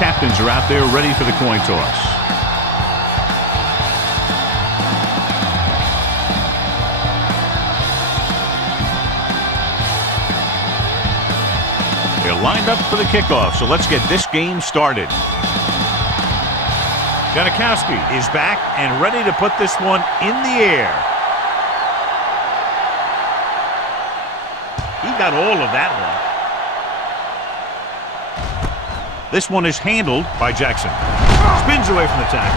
captains are out there ready for the coin toss. They're lined up for the kickoff, so let's get this game started. Janikowski is back and ready to put this one in the air. He got all of that one. This one is handled by Jackson. Spins away from the tackle.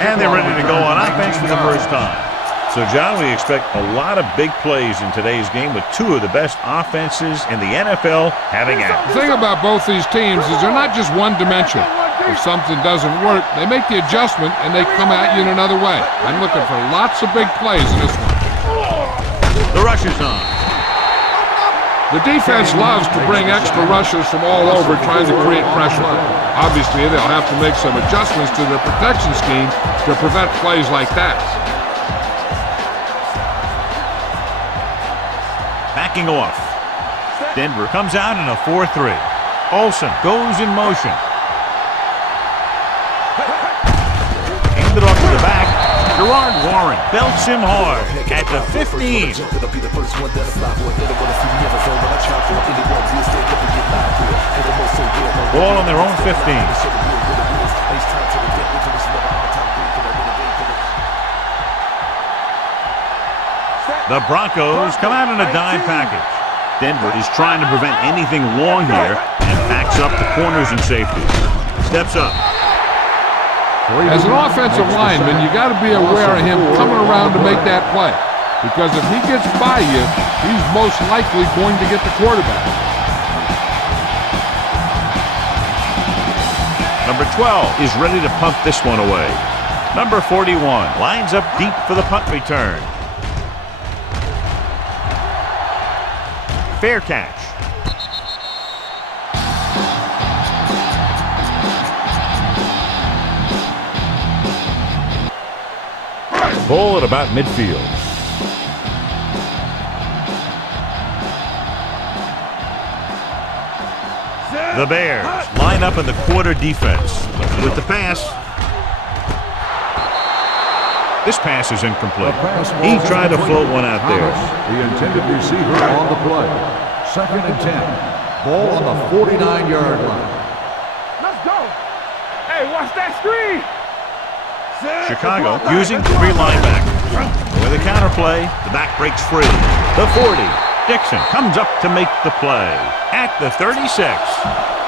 And they're ready to go on offense for the first time. So, John, we expect a lot of big plays in today's game with two of the best offenses in the NFL having at it. The thing about both these teams is they're not just one-dimensional. If something doesn't work, they make the adjustment and they come at you in another way. I'm looking for lots of big plays in this one. The rush is on. The defense loves to bring extra rushers from all over trying to create pressure. Obviously, they'll have to make some adjustments to their protection scheme to prevent plays like that. Backing off. Denver comes out in a 4-3. Olsen goes in motion. Handed off to the back. Gerard Warren belts him hard at the 15. Ball on their own 15. The Broncos come out in a dime package. Denver is trying to prevent anything long here and backs up the corners and safety. Steps up. As an offensive lineman, you got to be aware of him coming around to make that play. Because if he gets by you, he's most likely going to get the quarterback. Number 12 is ready to punt this one away. Number 41 lines up deep for the punt return. Fair catch. Ball at about midfield. The Bears line up in the quarter defense. With the pass. This pass is incomplete. He tried to float one out there. The intended receiver on the play. 2nd and 10. Ball on the 49-yard line. Let's go. Hey, watch that screen. Chicago using 3 linebackers. With a counterplay, the back breaks free. The 40. Dixon comes up to make the play at the 36.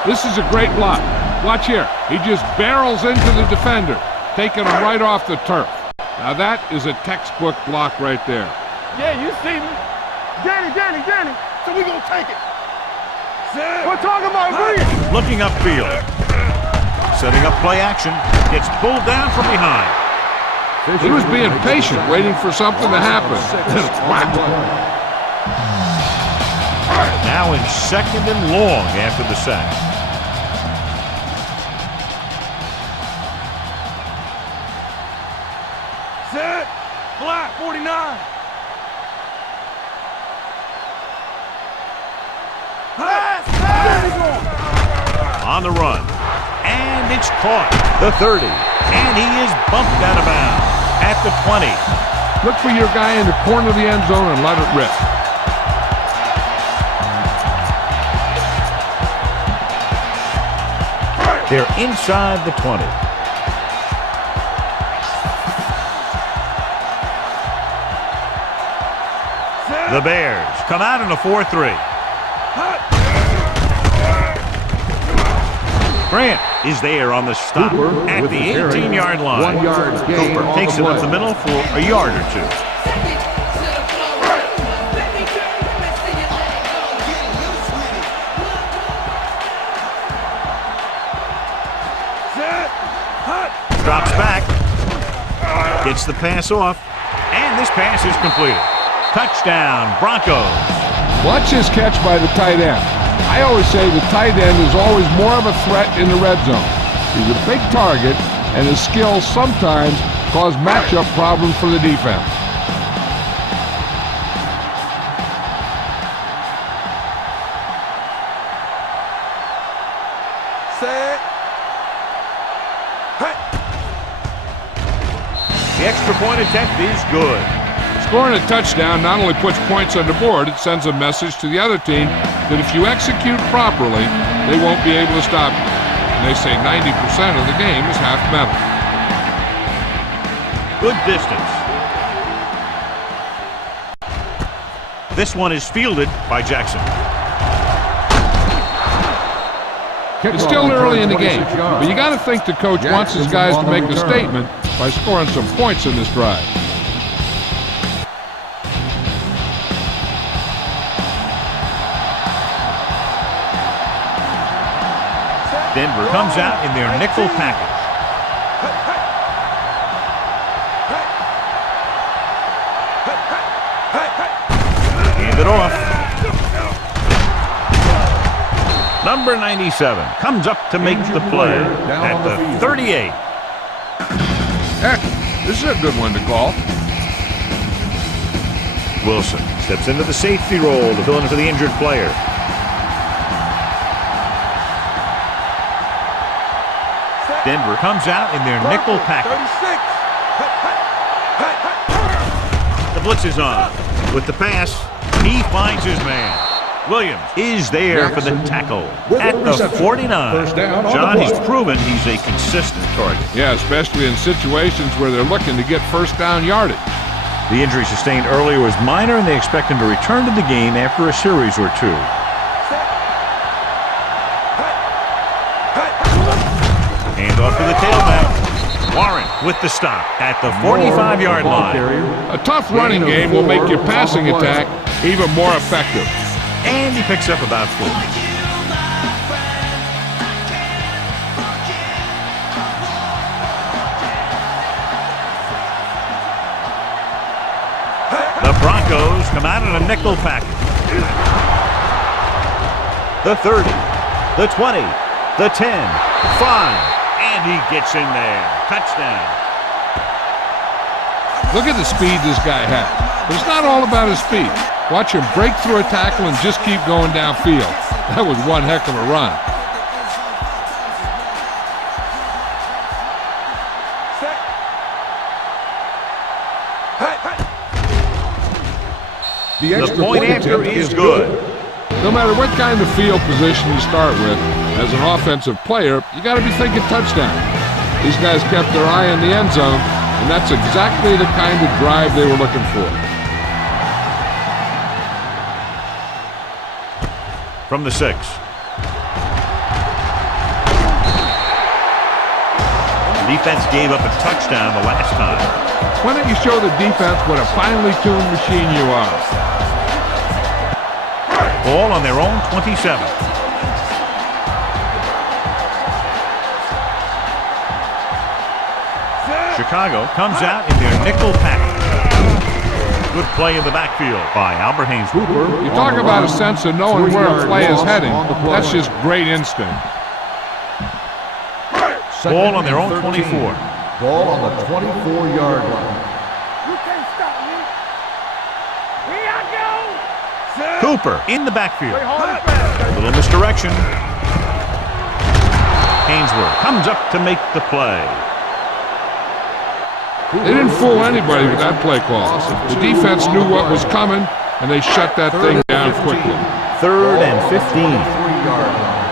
This is a great block. Watch here. He just barrels into the defender, taking him right off the turf. Now that is a textbook block right there. Yeah, you see me. Danny. So we gonna take it. We're talking about Reed. Looking upfield. Setting up play action. Gets pulled down from behind. He was being patient, waiting for something to happen. Now in 2nd and long after the sack. Set. Flat 49. On the run. And it's caught. The 30. And he is bumped out of bounds at the 20. Look for your guy in the corner of the end zone and let it rip. They're inside the 20. The Bears come out in a 4-3. Grant is there on the stop at the 18-yard line. 1 yard gain. Cooper takes it up the middle for a yard or two. Drops back. Gets the pass off. And this pass is completed. Touchdown, Broncos. Watch his catch by the tight end. I always say the tight end is always more of a threat in the red zone. He's a big target, and his skills sometimes cause matchup problems for the defense. extra point attempt is good. Scoring a touchdown not only puts points on the board, it sends a message to the other team that if you execute properly, they won't be able to stop you. And they say 90% of the game is half mental. Good distance. This one is fielded by Jackson. It's still early in the game, but you got to think the coach wants his guys to make a statement by scoring some points in this drive. Denver comes out in their nickel package. Hand it off. Number 97 comes up to make the play at the 38. Heck, this is a good one to call. Wilson steps into the safety role to fill in for the injured player. Denver comes out in their nickel package. The blitz is on. With the pass, he finds his man. Williams is there for the tackle at the 49. John, he's proven he's a consistent target. Yeah, especially in situations where they're looking to get first down yardage. The injury sustained earlier was minor, and they expect him to return to the game after a series or two. Hand off to the tailback. Warren with the stop at the 45-yard line. A tough running game will make your passing attack even more effective. And he picks up about 4. The Broncos come out in a nickel package. The 30, the 20, the 10, 5, and he gets in there. Touchdown. Look at the speed this guy has. But it's not all about his speed. Watch him break through a tackle and just keep going downfield. That was one heck of a run. The point after is good. No matter what kind of field position you start with, as an offensive player, you got to be thinking touchdown. These guys kept their eye on the end zone, and that's exactly the kind of drive they were looking for. From the 6. Defense gave up a touchdown the last time. Why don't you show the defense what a finely tuned machine you are? Ball on their own 27. Chicago comes out in their nickel package. Good play in the backfield by Albert Haynes. You talk about a sense of knowing where a play is heading. That's just great instinct. Ball on their own 24. Ball on the 24-yard line. You can't stop me. Here I go. Cooper in the backfield. Play hard and fast. Little misdirection. Hainsworth comes up to make the play. They didn't fool anybody with that play call. The defense knew what was coming, and they shut that thing down quickly. 3rd and 15. Three-yard line.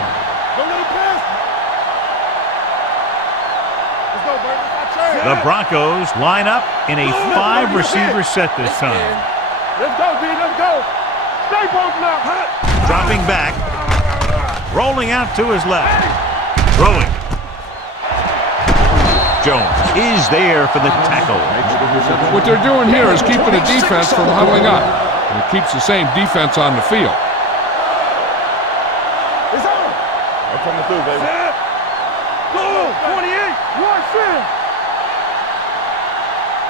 The Broncos line up in a 5-receiver set this time. Let's go, D. Let's go. Stay broken up. Dropping back. Rolling out to his left. Throwing. Jones is there for the tackle. What they're doing here is keeping the defense from huddling up. And it keeps the same defense on the field. It's on. I'm coming through, baby. Go. 28. One sin.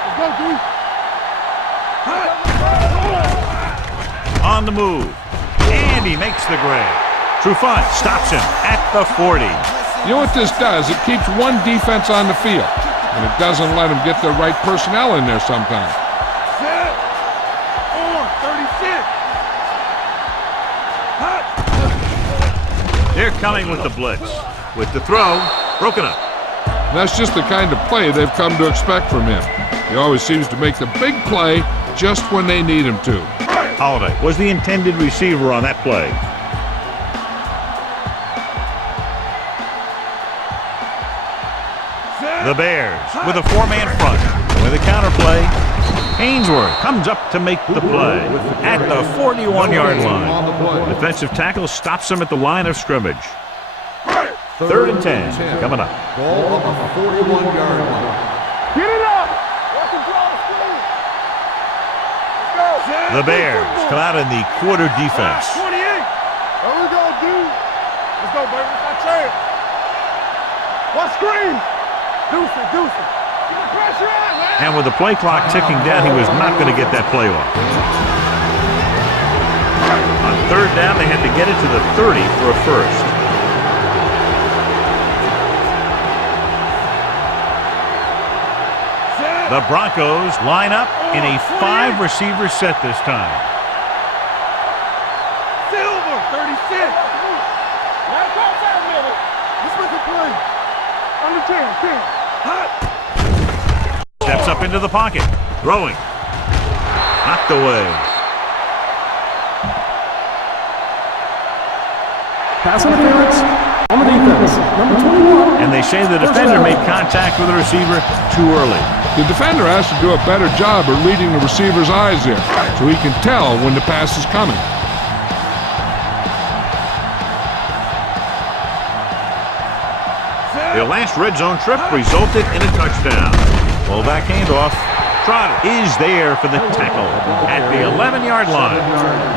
Let's go, D. On the move. And he makes the grab. Trufant stops him at the 40. You know what this does? It keeps one defense on the field, and it doesn't let them get the right personnel in there sometimes. Set. On. 36. They're coming with the blitz. With the throw, broken up. That's just the kind of play they've come to expect from him. He always seems to make the big play just when they need him to. Holiday was the intended receiver on that play. The Bears with a four-man front. With a counter play, Ainsworth comes up to make the play at the 41-yard line. Defensive tackle stops him at the line of scrimmage. 3rd and 10 coming up. Ball on the 41-yard line. Get it up! The Bears come out in the quarter defense. 28! There we go, dude. Let's go, baby. It's our chance. What screen? Deuce it. Get the pressure out, man. And with the play clock ticking down, he was not going to get that play off. On 3rd down, they had to get it to the 30 for a first. The Broncos line up in a 5-receiver set this time. Silver, 36. Now call 5 minutes. Let's make a play. Under 10. Steps up into the pocket. Throwing. Knocked away. Pass interference on the defense. Number 21. And they say the defender made contact with the receiver too early. The defender has to do a better job of reading the receiver's eyes there, so he can tell when the pass is coming. Their last red zone trip resulted in a touchdown. Fullback handoff. Trotter is there for the tackle at the 11-yard line.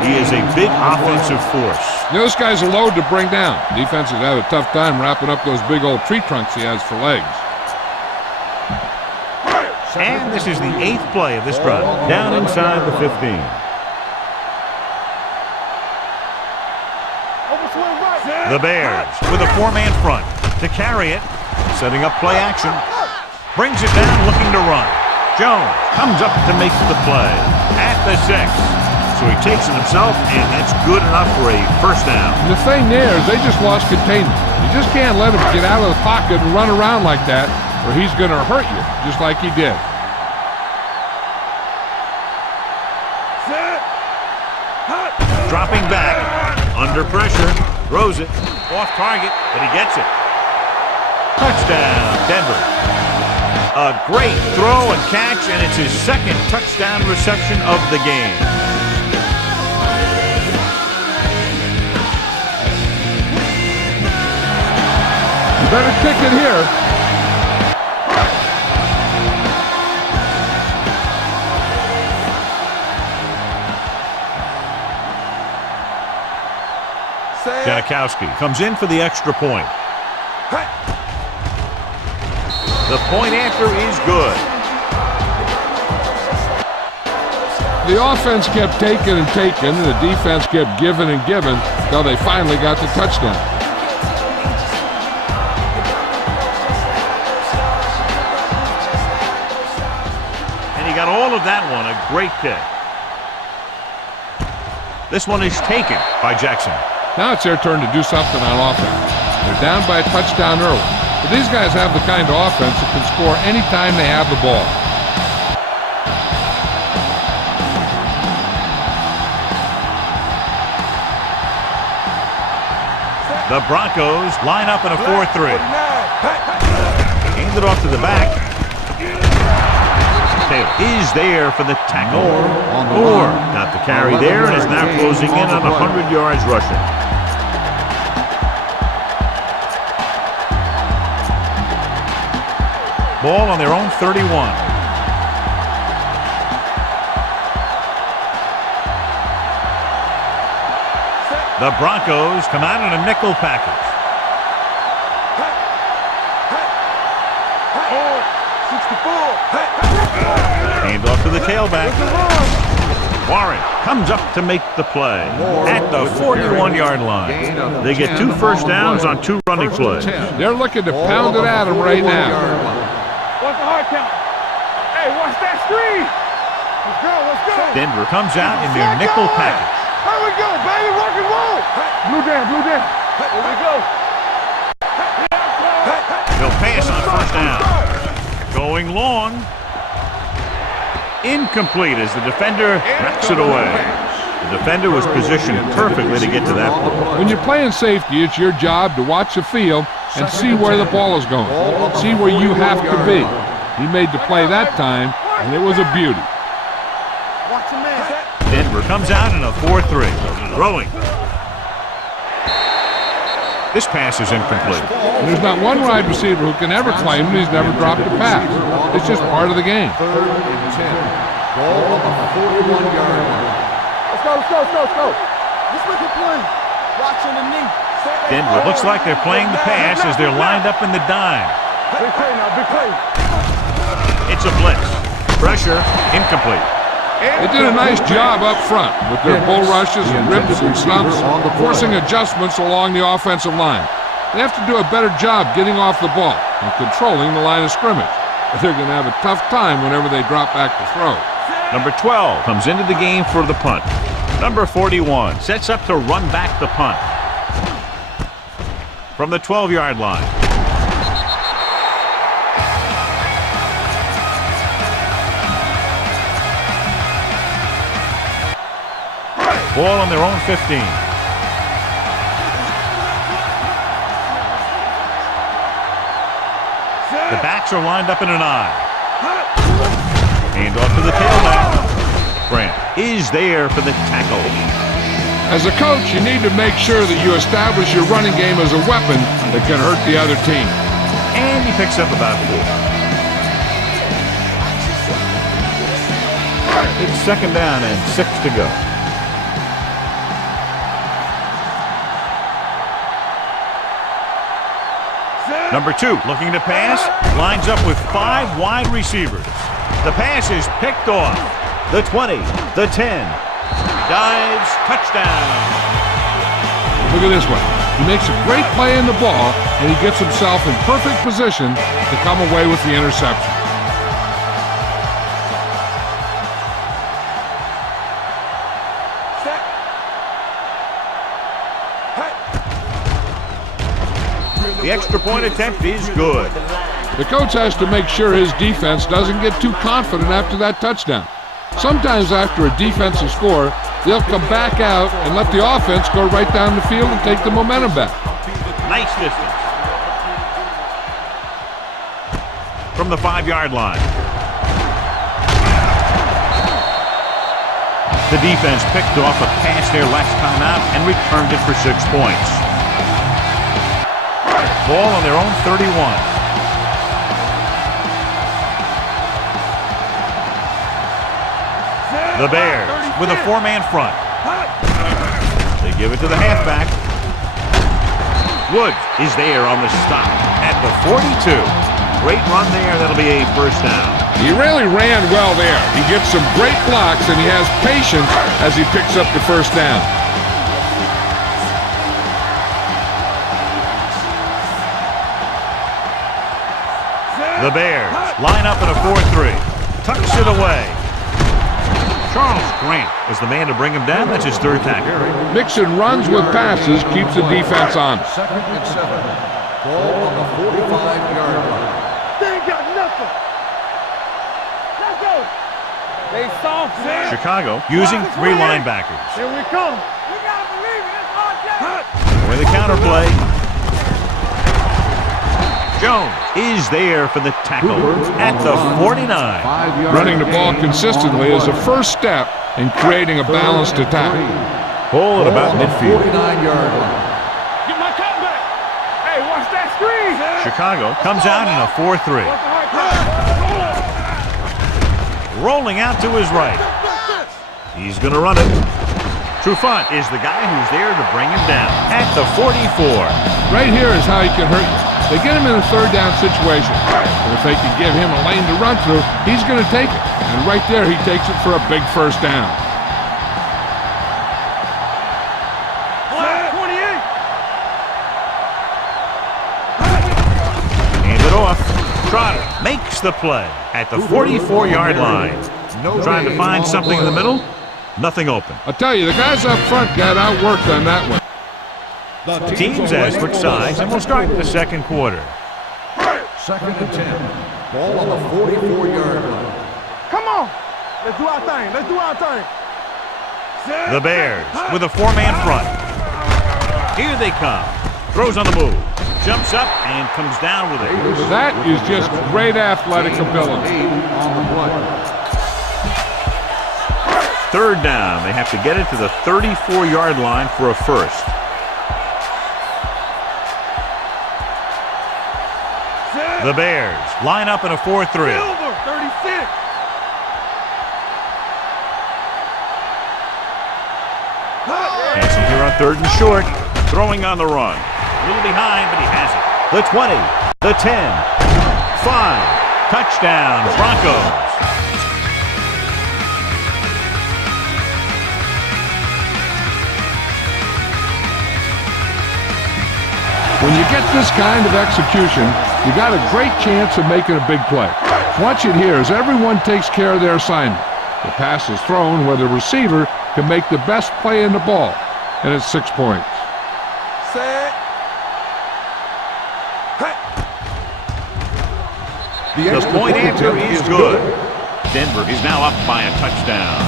He is a big offensive force. This guy's a load to bring down. Defense has had a tough time wrapping up those big old tree trunks he has for legs. And this is the 8th play of this drive, down inside the 15. The Bears with a 4-man front to carry it, setting up play action. Brings it down, looking to run. Jones comes up to make the play at the 6. So he takes it himself, and that's good enough for a first down. And the thing there is they just lost containment. You just can't let him get out of the pocket and run around like that, or he's going to hurt you, just like he did. Dropping back, under pressure, throws it, off target, but he gets it. Touchdown, Denver. A great throw and catch, and it's his 2nd touchdown reception of the game. You better kick it here. Janikowski comes in for the extra point. The point after is good. The offense kept taking and taking, and the defense kept giving and giving until they finally got the touchdown. And he got all of that one, a great kick. This one is taken by Jackson. Now it's their turn to do something on offense. They're down by a touchdown early. But these guys have the kind of offense that can score anytime they have the ball. The Broncos line up in a 4-3. Hand it off to the back. Taylor is there for the tackle. Moore got the carry there and is now closing in on 100 yards rushing. Ball on their own 31. The Broncos come out in a nickel package. 64. Hand off to the tailback. Warren comes up to make the play at the 41-yard line. They get 2 first downs on 2 running plays. They're looking to pound it at him right now. What's the hard count? Hey, watch that screen. Let's go. Denver comes out in their nickel package. Here we go, baby. Rock and roll. Blue down. Here we go. They'll pass on first down. Going long. Incomplete as the defender knocks it away. The defender was positioned perfectly to get to that ball. When you're playing safety, it's your job to watch the field and see where the ball is going. See where you have to be. He made the play that time, and it was a beauty. Denver comes out in a 4-3. Throwing. This pass is incomplete. And there's not one wide receiver who can ever claim that he's never dropped a pass. It's just part of the game. 3rd and 10. Ball on the 41-yard line. Let's go. Just look at play. Watching the knee. Denver looks like they're playing the pass as they're lined up in the dime. Big play now, big play. It's a blitz. Pressure, incomplete. They did a nice job up front with their bull rushes and rips and stunts, forcing adjustments along the offensive line. They have to do a better job getting off the ball and controlling the line of scrimmage. They're going to have a tough time whenever they drop back to throw. Number 12 comes into the game for the punt. Number 41 sets up to run back the punt. From the 12-yard line. Ball on their own 15. The backs are lined up in an I. Hand off to the tailback. Grant is there for the tackle. As a coach, you need to make sure that you establish your running game as a weapon that can hurt the other team. And he picks up about 4. It's 2nd down and 6 to go. Number 2 looking to pass, lines up with 5 wide receivers. The pass is picked off. The 20, the 10, dives, touchdown. Look at this one. He makes a great play in the ball, and he gets himself in perfect position to come away with the interception. The extra point attempt is good. The coach has to make sure his defense doesn't get too confident after that touchdown. Sometimes after a defensive score, they'll come back out and let the offense go right down the field and take the momentum back. Nice distance. From the 5-yard line. The defense picked off a pass their last time out and returned it for 6 points. Ball on their own 31. The Bears with a 4-man front. They give it to the halfback. Woods is there on the stop at the 42. Great run there. That'll be a 1st down. He really ran well there. He gets some great blocks, and he has patience as he picks up the 1st down. The Bears line up in a 4-3. Tucks it away. Charles Grant is the man to bring him down. That's his 3rd tackle. Mixing runs with passes keeps the defense on. 2nd and 7. Ball on the 45-yard line. They ain't got nothing. Let's go. They soft, man. Chicago using 3 linebackers. Here we come. We gotta believe it. It's hard job. With the counterplay. Jones is there for the tackle at the 49. Running the ball consistently is the first step in creating a balanced attack. Ball at about midfield. 49-yard line. Get my cutback. Hey, watch that screen. Chicago comes out in a 4-3. Rolling out to his right. He's going to run it. Trufant is the guy who's there to bring him down at the 44. Right here is how he can hurt you. They get him in a 3rd down situation. But if they can give him a lane to run through, he's going to take it. And right there, he takes it for a big 1st down. 28. Hand it off. Trotter makes the play at the 44-yard line. Trying to find something in the middle. Nothing open. I'll tell you, the guys up front got outworked on that one. The teams as switch sides, and we'll start the 2nd quarter. 2nd and 10. Ball on the 44-yard line. Come on. Let's do our thing. Let's do our thing. The Bears with a four-man front. Here they come. Throws on the move. Jumps up and comes down with it. That is just great athletic ability. On the play. Third down. They have to get it to the 34-yard line for a first. The Bears line up in a 4-3. Silver, 36. Hanson here on 3rd and short. Throwing on the run. A little behind, but he has it. The 20, the 10, 5. Touchdown, Broncos. When you get this kind of execution, you got a great chance of making a big play. Watch it here as everyone takes care of their assignment. The pass is thrown where the receiver can make the best play in the ball, and it's 6 points. Set. The point answer is good. Denver is now up by a touchdown.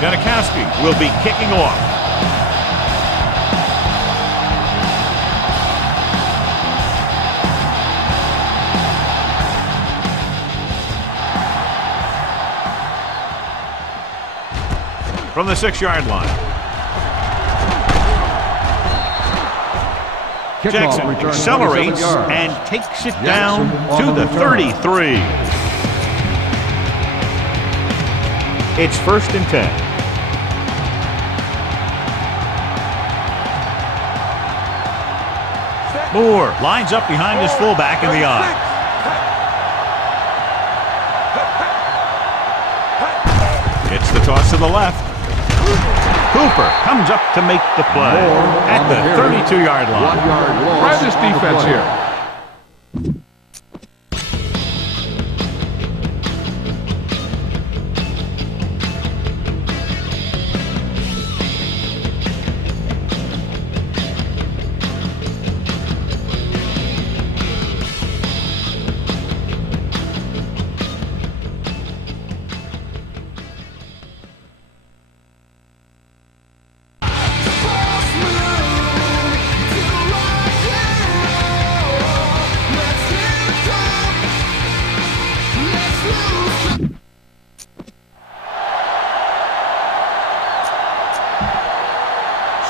Janikowski will be kicking off. From the 6-yard line. Jackson accelerates and takes it down to the 33. It's 1st and 10. Moore lines up behind his fullback in the eye. It's the toss to the left. Cooper comes up to make the play at the 32-yard line. Try this defense here.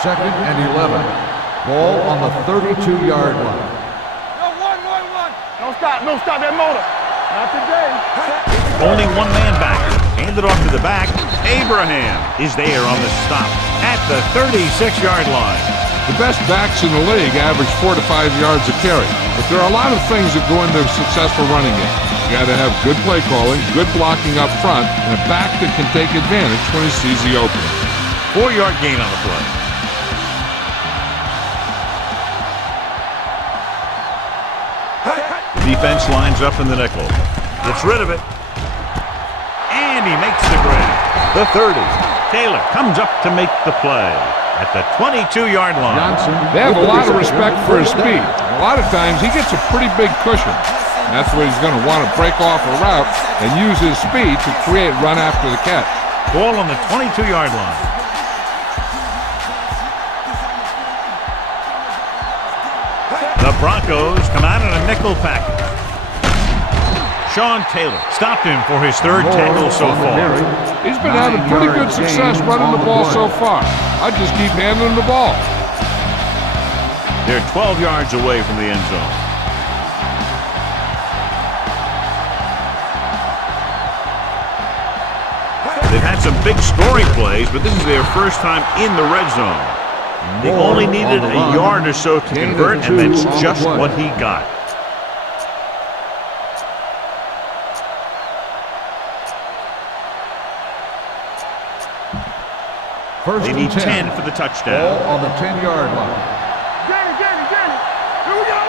Second and 11. Ball on the 32-yard line. No, one. Don't stop that motor. Not today. Only one man back. Handed off to the back. Abraham is there on the stop at the 36-yard line. The best backs in the league average 4 to 5 yards a carry, but there are a lot of things that go into a successful running game. You got to have good play calling, good blocking up front, and a back that can take advantage when he sees the opening. 4-yard gain on the play. Defense lines up in the nickel. Gets rid of it. And he makes the grab. The 30. Taylor comes up to make the play at the 22-yard line. They have a lot of respect for his speed. A lot of times he gets a pretty big cushion. That's where he's going to want to break off a route and use his speed to create run after the catch. Ball on the 22-yard line. The Broncos come out in a nickel package. Sean Taylor stopped him for his 3rd tackle so far. He's been having pretty good success running the ball so far. I just keep handling the ball. They're 12 yards away from the end zone. They've had some big scoring plays, but this is their first time in the red zone. They only needed a yard or so to convert, and that's just what he got. They need 10 for the touchdown. Ball on the 10-yard line. Jenny. Here we go.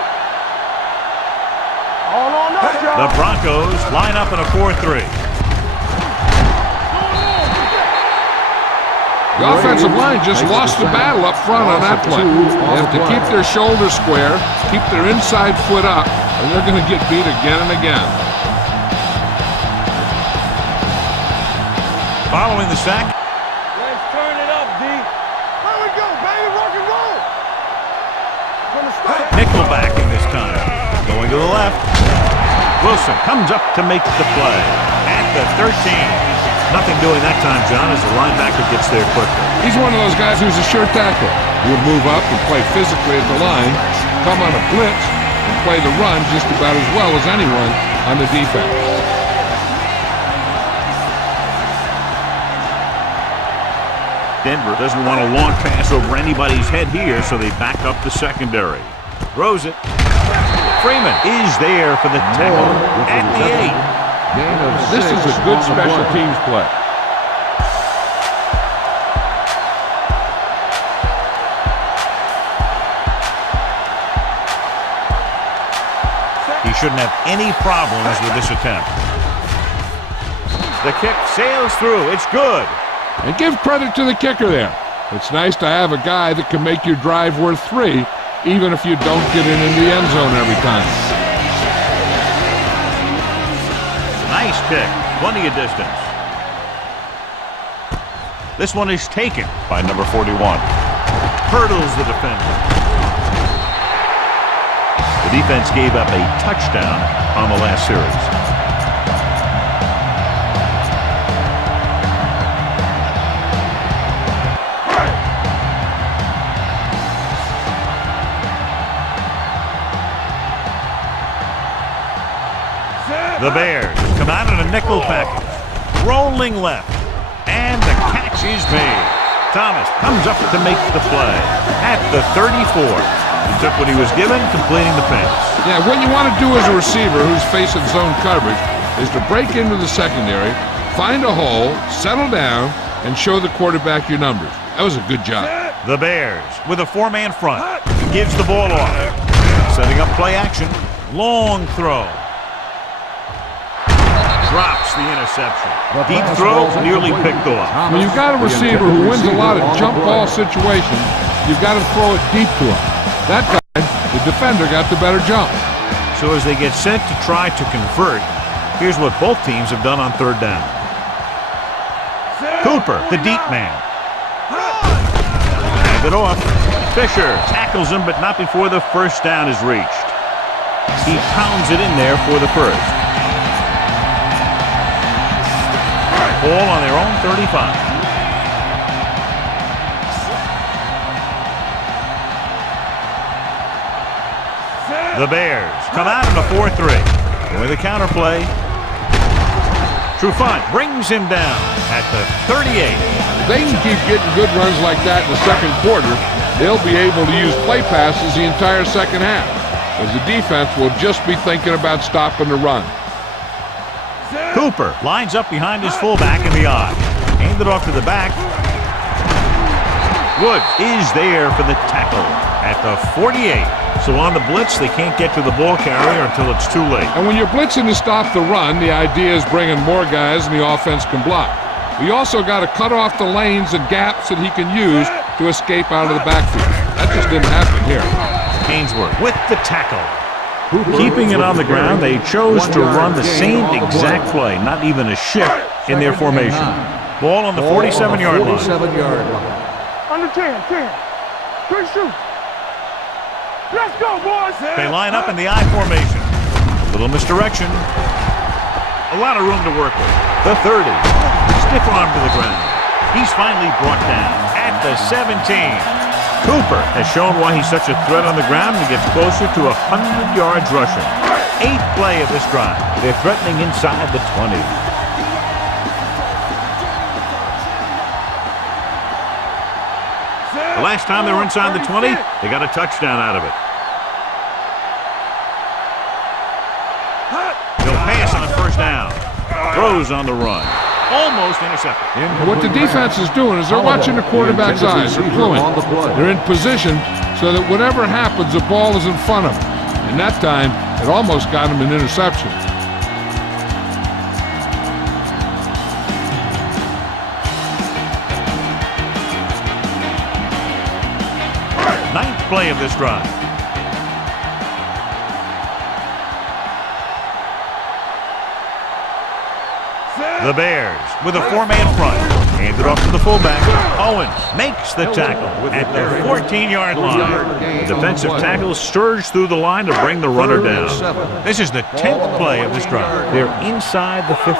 All on us, y'all. The Broncos line up in a 4-3. The offensive line just lost the battle up front on that play. They have to keep their shoulders square, keep their inside foot up, and they're going to get beat again and again. Following the sack. Let's turn it up, D. Here we go, baby. Rock and roll. Nickel backing this time. Going to the left. Wilson comes up to make the play at the 13. Nothing doing that time, John, as the linebacker gets there quickly. He's one of those guys who's a sure tackle. He'll move up and play physically at the line, come on a blitz, and play the run just about as well as anyone on the defense. Denver doesn't want a long pass over anybody's head here, so they back up the secondary. Throws it. Freeman is there for the tackle at the 8. Gain of 6. This is a good special teams play. He shouldn't have any problems with this attempt. The kick sails through. It's good. And give credit to the kicker there. It's nice to have a guy that can make your drive worth 3, even if you don't get it in the end zone every time. Nice kick. Plenty of distance. This one is taken by number 41. Hurdles the defender. The defense gave up a touchdown on the last series. The Bears come out in a nickel package. Rolling left. And the catch is made. Thomas comes up to make the play at the 34. He took what he was given, completing the pass. Yeah, what you want to do as a receiver who's facing zone coverage is to break into the secondary, find a hole, settle down, and show the quarterback your numbers. That was a good job. The Bears with a 4-man front. Gives the ball off. Setting up play action. Long throw. Drops the interception. Deep throw, nearly picked off. When you've got a receiver who wins a lot of jump ball situations, you've got to throw it deep to him. That time, the defender got the better jump. So as they get set to try to convert, here's what both teams have done on third down. Cooper, the deep man. Hand it off. Fisher tackles him, but not before the first down is reached. He pounds it in there for the first. Ball on their own 35. The Bears come out in a 4-3. With a counter play. Trufant brings him down at the 38. If they can keep getting good runs like that in the second quarter, they'll be able to use play passes the entire second half, as the defense will just be thinking about stopping the run. Cooper lines up behind his fullback in the I. Handed off to the back. Woods is there for the tackle at the 48. So on the blitz, they can't get to the ball carrier until it's too late. And when you're blitzing to stop the run, the idea is bringing more guys and the offense can block. We also got to cut off the lanes and gaps that he can use to escape out of the backfield. That just didn't happen here. Ainsworth with the tackle. Keeping it on the ground, they chose to run the same exact play, not even a shift in their formation. Ball on the 47-yard line. Under 10, 10. Quick shoot. Let's go, boys. They line up in the I formation. Little misdirection. A lot of room to work with. The 30. Stiff arm to the ground. He's finally brought down at the 17. Cooper has shown why he's such a threat on the ground and gets closer to 100 yards rushing. 8th play of this drive. They're threatening inside the 20. The last time they were inside the 20, they got a touchdown out of it. He'll pass on first down. Throws on the run. Almost intercepted. What the defense is doing is they're watching the quarterback's eyes. They're fluent. They're in position so that whatever happens, the ball is in front of them. And that time, it almost got him an interception. Ninth play of this drive. The Bears with a 4-man front. Handed off to the fullback. Owens makes the tackle at the 14-yard line. The defensive tackle surged through the line to bring the runner down. This is the 10th play of this drive. They're inside the 15.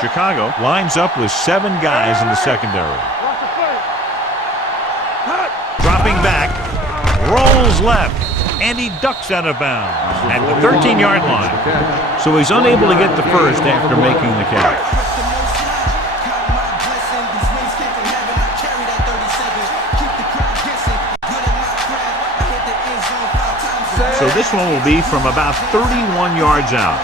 Chicago lines up with 7 guys in the secondary. Dropping back, rolls left, and he ducks out of bounds at the 13-yard line. So he's unable to get the first after making the catch. So this one will be from about 31 yards out.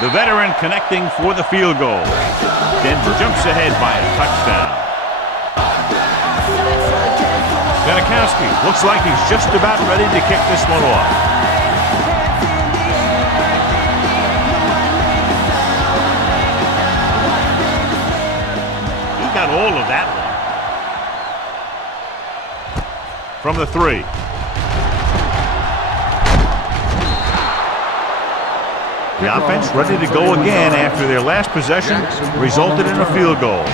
The veteran connecting for the field goal. Denver jumps ahead by a touchdown. Benikowski looks like he's just about ready to kick this one off. He got all of that one. From the 3. The offense ready to go again after their last possession resulted in a field goal.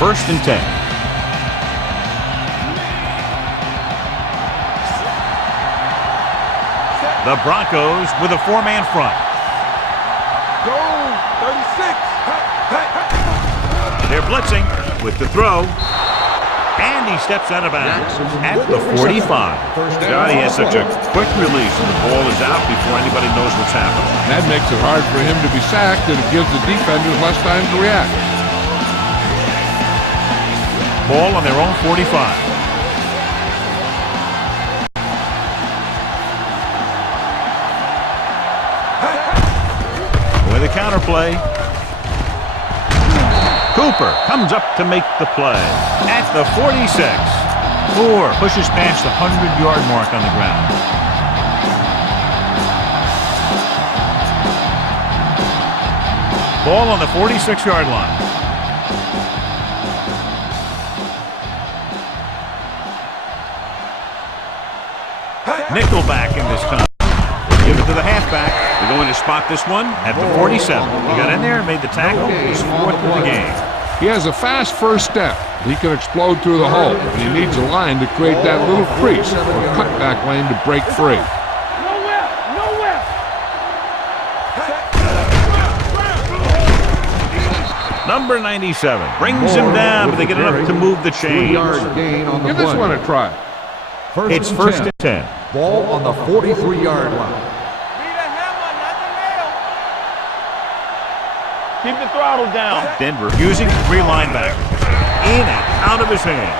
First and 10. The Broncos with a 4-man front. Go, 36. They're blitzing with the throw. And he steps out of bounds at the 45. Johnny has such a quick release and the ball is out before anybody knows what's happening. That makes it hard for him to be sacked, and it gives the defenders less time to react. Ball on their own 45. With a counter play. Cooper comes up to make the play at the 46. Moore pushes past the 100-yard mark on the ground. Ball on the 46-yard line. Nickelback in this time. Give it to the halfback. They're going to spot this one at the 47. He got in there and made the tackle. He's 4th of the game. He has a fast first step. He can explode through the hole, and he needs a line to create that little crease or cutback lane to break free. Number 97 brings him down, but they get enough to move the chains. Give this one a try. It's first and 10. Ball on the 43-yard line. Keep the throttle down. Denver using 3 linebackers. In and out of his hands.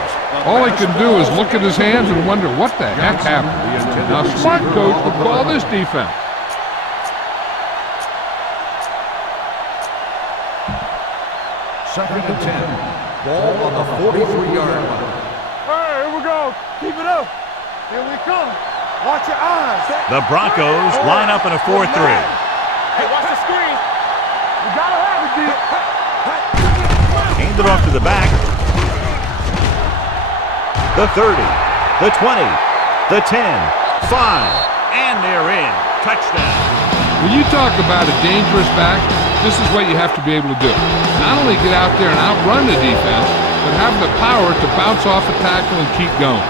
All he can do is look at his hands and wonder what the heck happened. Now, a smart coach would call this defense. Second and 10. Ball on the 43-yard line. All right, here we go. Keep it up. Here we come. Watch your eyes. The Broncos line up in a 4-3. Hey, watch the screen. You gotta have it, D. Handed off to the back. The 30, the 20, the 10, 5, and they're in. Touchdown. When you talk about a dangerous back, this is what you have to be able to do. Not only get out there and outrun the defense, but have the power to bounce off a tackle and keep going.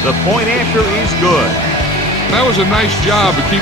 The point after is good. That was a nice job of keeping